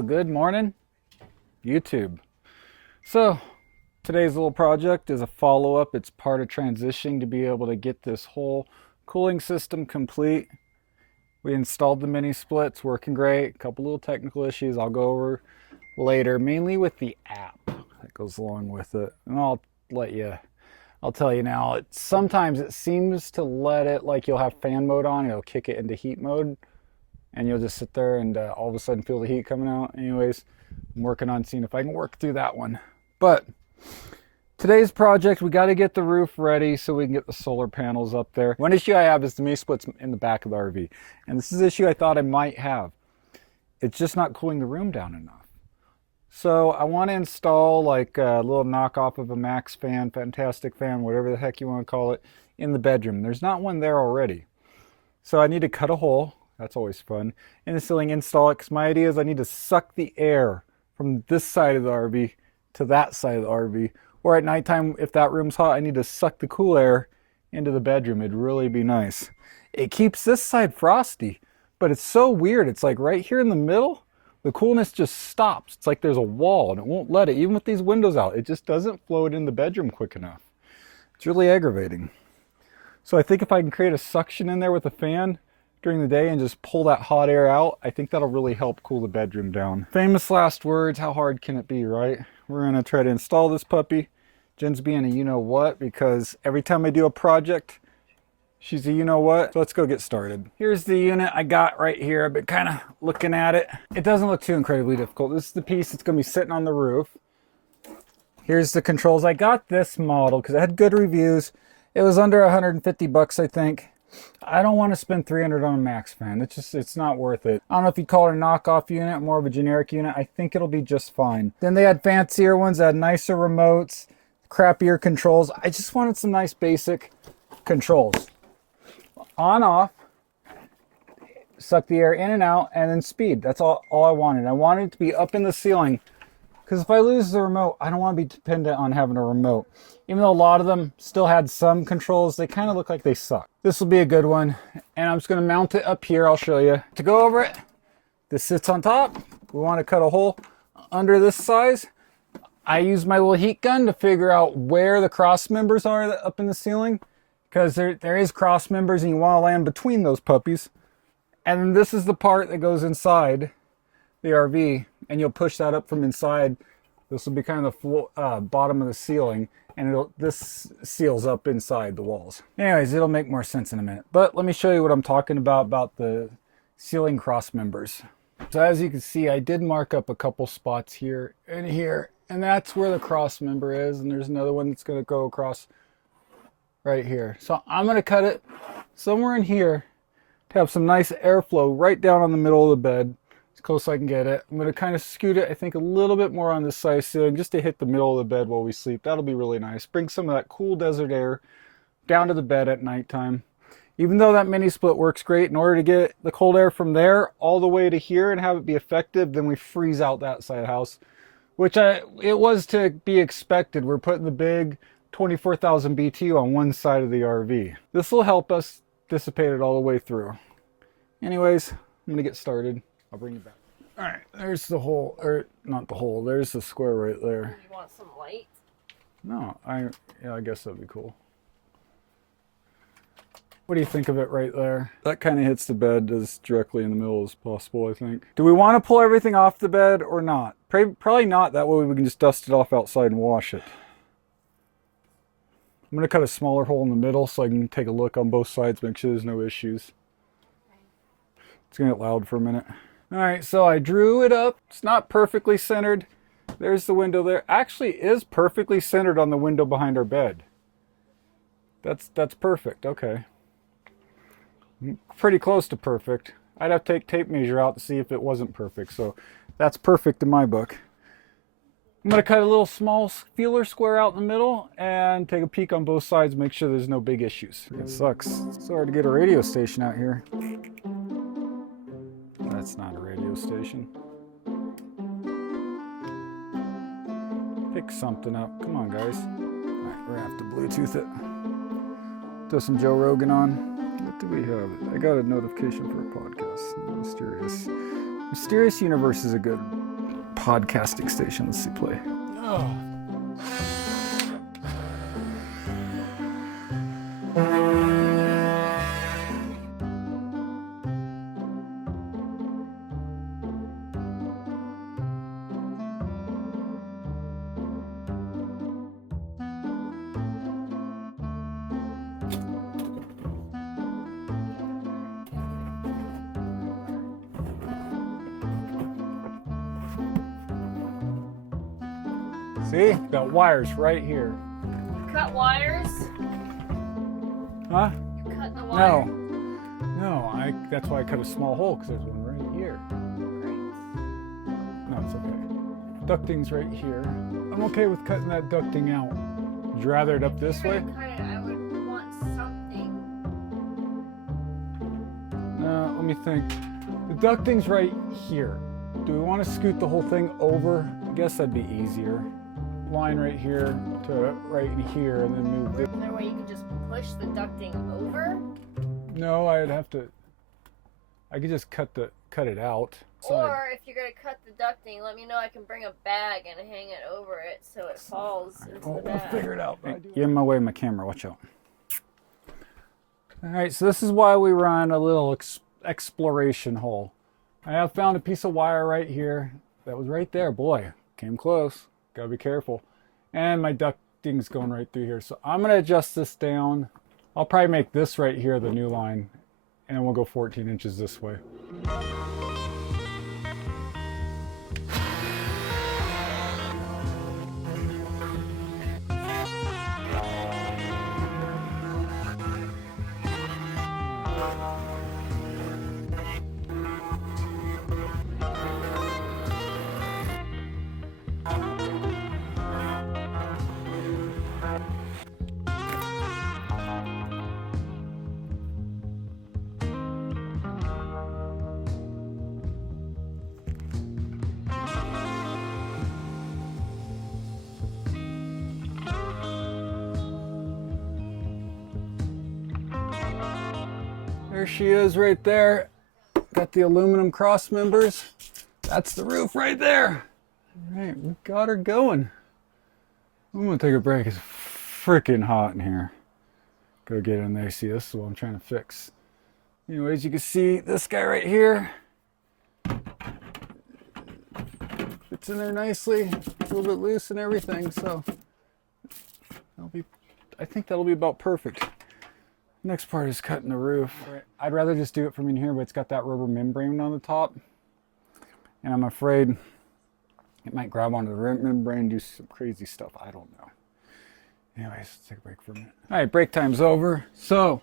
Well, good morning, YouTube. So, today's little project is a follow-up. It's part of transitioning to be able to get this whole cooling system complete. We installed the mini splits, working great. A couple little technical issues I'll go over later, mainly with the app that goes along with it. And I'll tell you now, sometimes it seems to let it, like you'll have fan mode on, it'll kick it into heat mode. And you'll just sit there and all of a sudden feel the heat coming out. Anyways, I'm working on seeing if I can work through that one. But today's project, we got to get the roof ready so we can get the solar panels up there. One issue I have is the mini splits in the back of the RV. And this is an issue I thought I might have. It's just not cooling the room down enough. So I want to install like a little knockoff of a Max fan, Fantastic fan, whatever the heck you want to call it, in the bedroom. There's not one there already. So I need to cut a hole. That's always fun. In the ceiling, install it, because my idea is I need to suck the air from this side of the RV to that side of the RV. Or at nighttime, if that room's hot, I need to suck the cool air into the bedroom. It'd really be nice. It keeps this side frosty, but it's so weird. It's like right here in the middle, the coolness just stops. It's like there's a wall and it won't let it, even with these windows out. It just doesn't flow it in the bedroom quick enough. It's really aggravating. So I think if I can create a suction in there with a fan during the day and just pull that hot air out, I think that'll really help cool the bedroom down. Famous last words, how hard can it be, right? We're gonna try to install this puppy. Jen's being a you-know-what because every time I do a project, she's a you-know-what. So let's go get started. Here's the unit I got right here. I've been kind of looking at it. It doesn't look too incredibly difficult. This is the piece that's gonna be sitting on the roof. Here's the controls. I got this model because it had good reviews. It was under 150 bucks, I think. I don't want to spend 300 on a Max fan. It's not worth it. I don't know if you'd call it a knockoff unit, more of a generic unit. I think it'll be just fine. Then they had fancier ones that had nicer remotes, crappier controls. I just wanted some nice basic controls. On, off, suck the air in and out, and then speed. That's all I wanted. I wanted it to be up in the ceiling, because if I lose the remote, I don't want to be dependent on having a remote. Even though a lot of them still had some controls, they kind of look like they suck. This will be a good one. And I'm just going to mount it up here. I'll show you. To go over it, this sits on top. We want to cut a hole under this size. I use my little heat gun to figure out where the cross members are up in the ceiling, because there is cross members and you want to land between those puppies. And then this is the part that goes inside the RV, and you'll push that up from inside. This will be kind of the bottom of the ceiling, and this seals up inside the walls. Anyways, it'll make more sense in a minute. But let me show you what I'm talking about the ceiling cross members. So as you can see, I did mark up a couple spots here and here, and that's where the cross member is, and there's another one that's going to go across right here. So I'm going to cut it somewhere in here to have some nice airflow right down on the middle of the bed. Close I can get it. I'm going to kind of scoot it, I think, a little bit more on this side of the ceiling just to hit the middle of the bed while we sleep. That'll be really nice. Bring some of that cool desert air down to the bed at nighttime. Even though that mini split works great, in order to get the cold air from there all the way to here and have it be effective, then we freeze out that side of the house, which it was to be expected. We're putting the big 24,000 BTU on one side of the RV. This will help us dissipate it all the way through. Anyways, I'm going to get started. I'll bring it back. All right, there's the hole, or not the hole, there's the square right there. You want some light? No, yeah, I guess that'd be cool. What do you think of it right there? That kind of hits the bed as directly in the middle as possible, I think. Do we want to pull everything off the bed or not? Probably not, that way we can just dust it off outside and wash it. I'm going to cut a smaller hole in the middle so I can take a look on both sides, make sure there's no issues. It's going to get loud for a minute. All right, so I drew it up. It's not perfectly centered. There's the window there. Actually is perfectly centered on the window behind our bed. That's perfect, okay. Pretty close to perfect. I'd have to take tape measure out to see if it wasn't perfect, so that's perfect in my book. I'm gonna cut a little small feeler square out in the middle and take a peek on both sides, make sure there's no big issues. It sucks. It's so hard to get a radio station out here. That's not a radio station. Pick something up. Come on, guys. All right, we're gonna have to Bluetooth it. Throw some Joe Rogan on. What do we have? I got a notification for a podcast. Mysterious Universe is a good podcasting station. Let's see, play. Oh. See, got wires right here. Cut wires? Huh? You cut the wire? No, that's why I cut a small hole, because there's one right here. Great. No, it's okay. Ducting's right here. I'm okay with cutting that ducting out. Would you rather it up this way? Cut it, I would want something. Let me think. The ducting's right here. Do we want to scoot the whole thing over? I guess that'd be easier. Line right here to right in here, and then move this. Is there a way you can just push the ducting over? No, I could just cut it out. Or if you're gonna cut the ducting, let me know. I can bring a bag and hang it over it so it falls into the bag. We'll figure it out. Get in my way, my camera. Watch out. All right, so this is why we run a little exploration hole. I have found a piece of wire right here. That was right there. Boy, came close. Gotta be careful. And my ducting's going right through here. So I'm gonna adjust this down. I'll probably make this right here the new line, and then we'll go 14 inches this way. There she is right there. Got the aluminum cross members. That's the roof right there. All right, we got her going. I'm gonna take a break. It's freaking hot in here. Go get in there. See, this is what I'm trying to fix. Anyways, you can see this guy right here. Fits in there nicely. A little bit loose and everything, so I think that'll be about perfect. Next part is cutting the roof. I'd rather just do it from in here, but it's got that rubber membrane on the top. And I'm afraid it might grab onto the membrane and do some crazy stuff. I don't know. Anyways, let's take a break for a minute. All right, break time's over. So,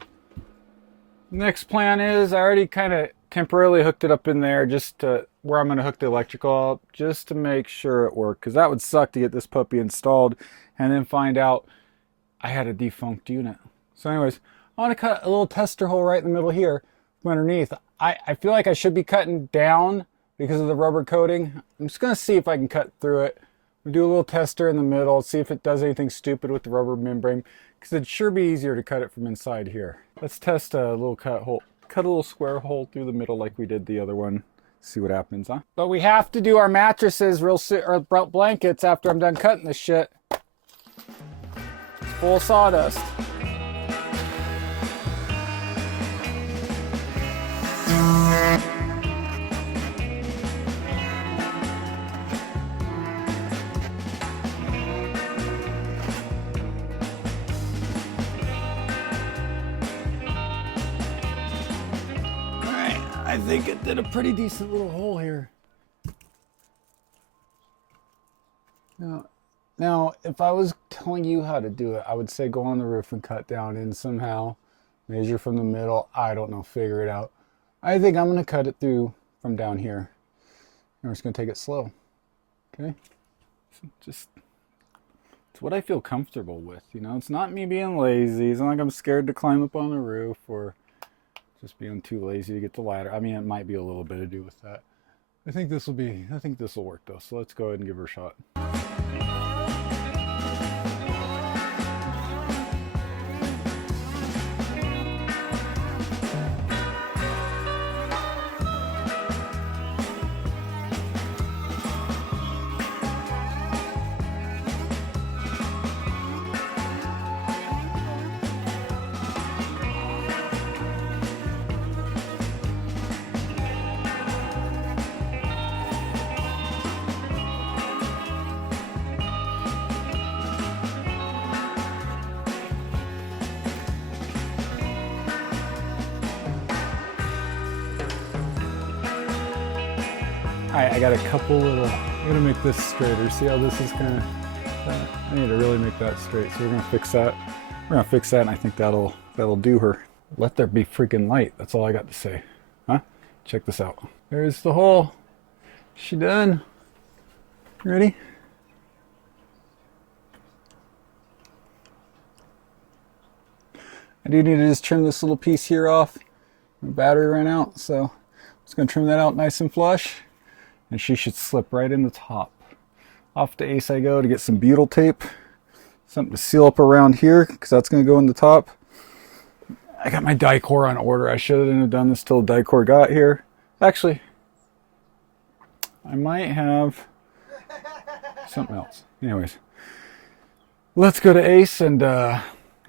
next plan is I already kind of temporarily hooked it up in there just to where I'm going to hook the electrical up just to make sure it worked. Because that would suck to get this puppy installed and then find out I had a defunct unit. So anyways, I want to cut a little tester hole right in the middle here from underneath. I feel like I should be cutting down because of the rubber coating. I'm just going to see if I can cut through it. We'll do a little tester in the middle, see if it does anything stupid with the rubber membrane, because it'd sure be easier to cut it from inside here. Let's test a little cut a little square hole through the middle like we did the other one. See what happens, huh? But we have to do our mattresses or blankets after I'm done cutting this shit. It's full of sawdust. I think it did a pretty decent little hole here. Now, if I was telling you how to do it, I would say go on the roof and cut down in somehow. Measure from the middle. I don't know. Figure it out. I think I'm going to cut it through from down here. And we're just going to take it slow. Okay? It's what I feel comfortable with. You know, it's not me being lazy. It's not like I'm scared to climb up on the roof or just being too lazy to get the ladder. I mean, it might be a little bit to do with that. I think this will work though. So let's go ahead and give her a shot. Alright, I got a couple little, I'm gonna make this straighter. See how this is kind of, I need to really make that straight. So we're gonna fix that. We're gonna fix that, and I think that'll do her. Let there be freaking light. That's all I got to say. Huh? Check this out. There's the hole. She done. Ready? I do need to just trim this little piece here off. My battery ran out, so I'm just gonna trim that out nice and flush, and she should slip right in the top. Off to Ace I go to get some butyl tape, something to seal up around here, because that's gonna go in the top. I got my die-core on order. I shouldn't have done this till the die-core got here. Actually, I might have something else. Anyways, let's go to Ace, and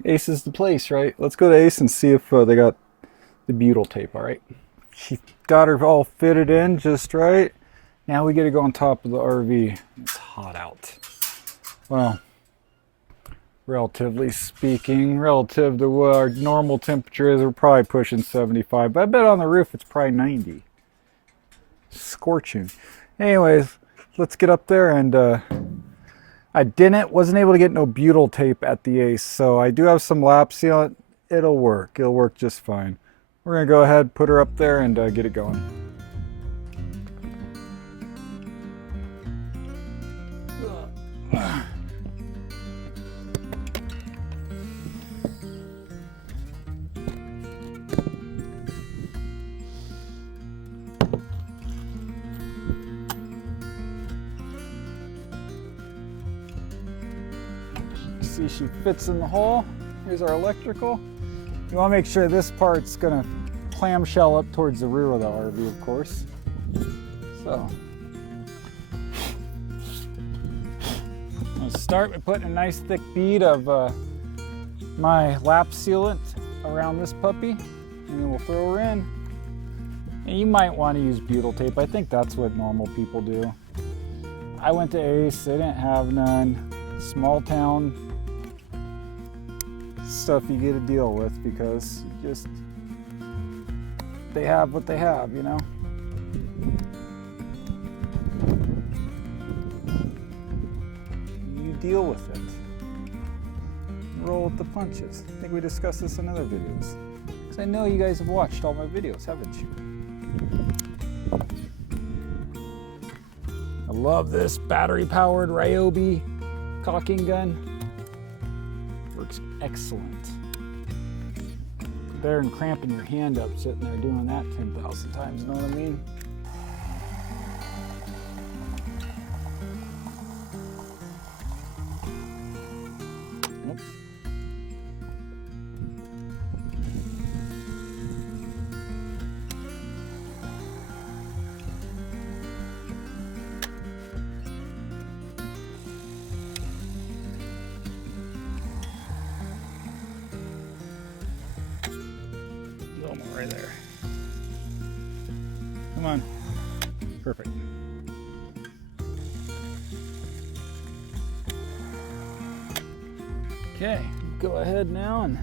Ace is the place, right? Let's go to Ace and see if they got the butyl tape, all right? She got her all fitted in just right. Now we get to go on top of the RV. It's hot out. Well, relatively speaking, relative to what our normal temperature is, we're probably pushing 75. But I bet on the roof it's probably 90. Scorching. Anyways, let's get up there, and I wasn't able to get no butyl tape at the Ace, so I do have some lap sealant. It'll work just fine. We're gonna go ahead, put her up there, and get it going. See, she fits in the hole. Here's our electrical. You want to make sure this part's gonna clamshell up towards the rear of the RV, of course. So I'm gonna start by putting a nice thick bead of my lap sealant around this puppy, and then we'll throw her in. And you might want to use butyl tape. I think that's what normal people do. I went to Ace, they didn't have none. Small town stuff you get to deal with, because just they have what they have, you know. You deal with it. Roll with the punches. I think we discussed this in other videos, because I know you guys have watched all my videos, haven't you? I love this battery-powered Ryobi caulking gun. Works excellent. Better than cramping your hand up sitting there doing that 10,000 times, you know what I mean? Oops. Almost right there. Come on. Perfect. Okay, go ahead now and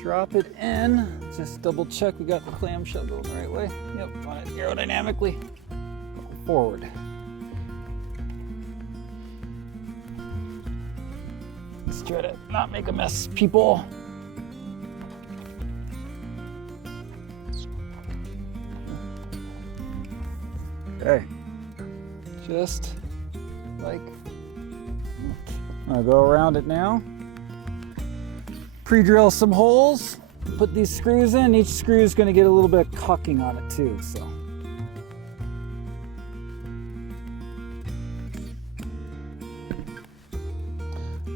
drop it in. Just double check we got the clamshell going the right way. Yep, on it aerodynamically. Forward. Let's try to not make a mess, people. Okay, just like, I'll go around it now. Pre-drill some holes, put these screws in. Each screw is going to get a little bit of caulking on it too, so.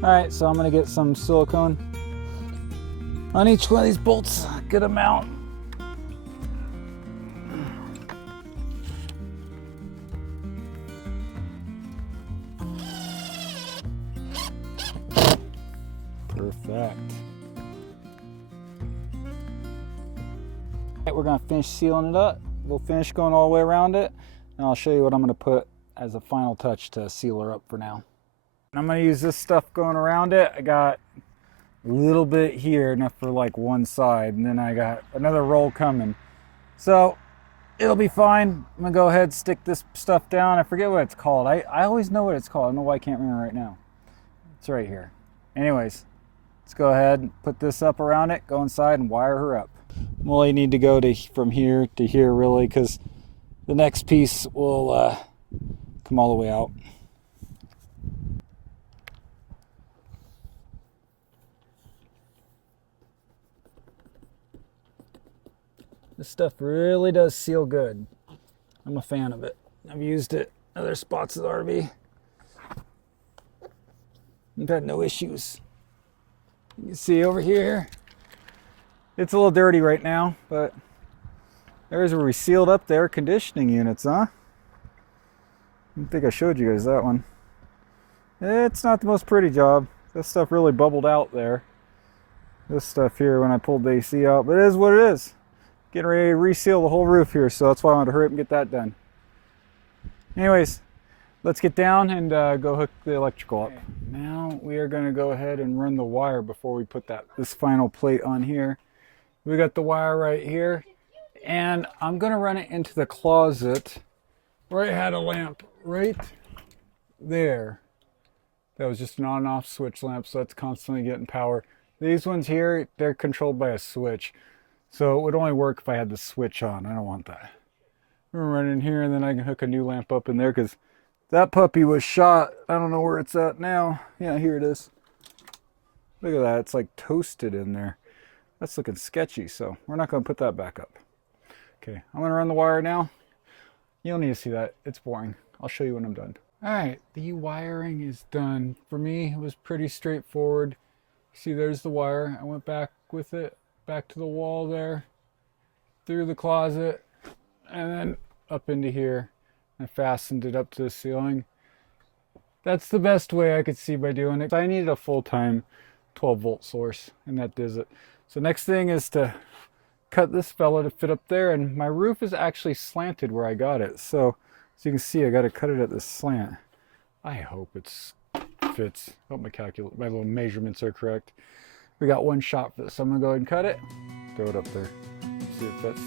All right, so I'm going to get some silicone on each one of these bolts, good amount. Perfect. Right, we're going to finish sealing it up. We'll finish going all the way around it, and I'll show you what I'm going to put as a final touch to seal her up for now. I'm going to use this stuff going around it. I got a little bit here, enough for like one side, and then I got another roll coming. So it'll be fine. I'm gonna go ahead and stick this stuff down. I forget what it's called. I always know what it's called. I don't know why I can't remember right now. It's right here. Anyways, let's go ahead and put this up around it, go inside and wire her up. Well, you need to go from here to here really, because the next piece will come all the way out. This stuff really does seal good. I'm a fan of it. I've used it in other spots of the RV. I've had no issues. You can see over here, it's a little dirty right now, but there's where we sealed up the air conditioning units, huh? I think I showed you guys that one. It's not the most pretty job. This stuff really bubbled out there. This stuff here when I pulled the AC out, but it is what it is. Getting ready to reseal the whole roof here, so that's why I wanted to hurry up and get that done. Anyways, let's get down and go hook the electrical up. Now we are going to go ahead and run the wire before we put this final plate on here. We got the wire right here, and I'm going to run it into the closet where I had a lamp right there. That was just an on and off switch lamp, so that's constantly getting power. These ones here, they're controlled by a switch. So it would only work if I had the switch on. I don't want that. We're running here, and then I can hook a new lamp up in there because that puppy was shot. I don't know where it's at now. Yeah, here it is. Look at that. It's like toasted in there. That's looking sketchy, so we're not going to put that back up. Okay, I'm going to run the wire now. You don't need to see that. It's boring. I'll show you when I'm done. All right, the wiring is done. For me, it was pretty straightforward. See, there's the wire. I went back with it. Back to the wall there, through the closet, and then up into here. I fastened it up to the ceiling. That's the best way I could see by doing it. I needed a full-time 12-volt source, and that does it. So next thing is to cut this fella to fit up there, and my roof is actually slanted where I got it. So as you can see, I got to cut it at this slant. I hope it fits. I hope my little measurements are correct. We got one shot for this, so I'm gonna go ahead and cut it, throw it up there, see if it fits.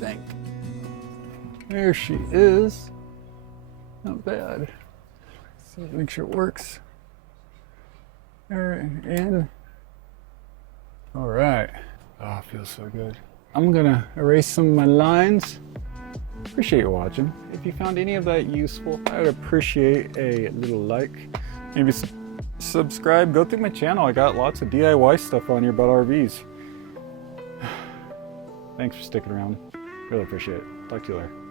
Think. There she is. Not bad. See, make sure it works. There and in. All right. Oh, it feels so good. I'm gonna erase some of my lines. Appreciate you watching. If you found any of that useful, I would appreciate a little like. Maybe subscribe. Go through my channel. I got lots of DIY stuff on here about RVs. Thanks for sticking around. Really appreciate it. Talk to you later.